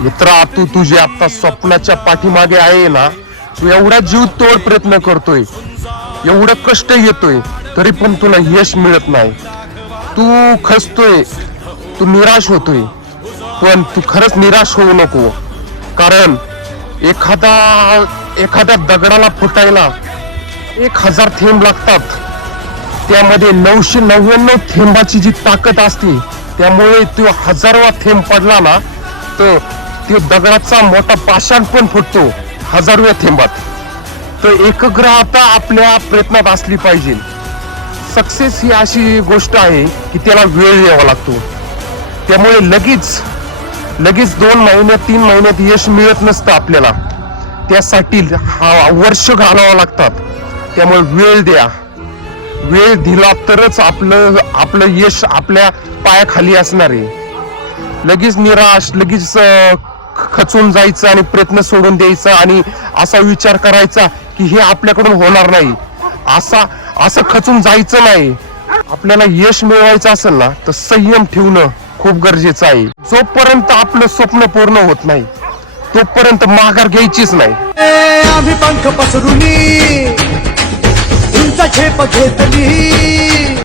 मित्रा, तू तुझे आता स्वप्नाच्या पाठीमागे आहे ना, तू एवढा जीव तोड प्रयत्न करतोय, एवढं कष्ट घेतोय, तरी पण तुला यश मिळत नाही. तू खचतोय, तू निराश होतोय. पण तू खरंच निराश होऊ नको, कारण एखाद्या दगडाला फुटायला 1000 थेंब लागतात. त्यामध्ये 999 थेंबाची जी ताकद असते, त्यामुळे तो 1000वा थेंब पडला ना, तर तो दगडाचा मोठा पाषाण पण फुटतो 1000व्या थेंबात. तर एकाग्रता आपल्या प्रयत्नात असली पाहिजे. सक्सेस ही अशी गोष्ट आहे की त्याला वेळ द्यावा लागतो. त्यामुळे लगेच 2 महिन्यात 3 महिन्यात यश मिळत नसतं आपल्याला. त्यासाठी वर्ष घालावं लागतात. त्यामुळे वेळ द्या. वेळ दिला तरच आपलं यश आपल्या पायाखाली असणार आहे. लगेच निराश, लगेच खचून जायचं आणि प्रयत्न सोडून द्यायचा आणि असा विचार करायचा की हे आपल्याकडून होणार नाही, असं खचून जायचं नाही. आपल्याला यश मिळवायचं असेल ना, तर संयम ठेवणं खूप गरजेचं आहे. जोपर्यंत आपलं स्वप्न पूर्ण होत नाही तोपर्यंत माघार घ्यायचीच नाही. आम्ही पंख पसरुनी तुमचा झेप घेतली.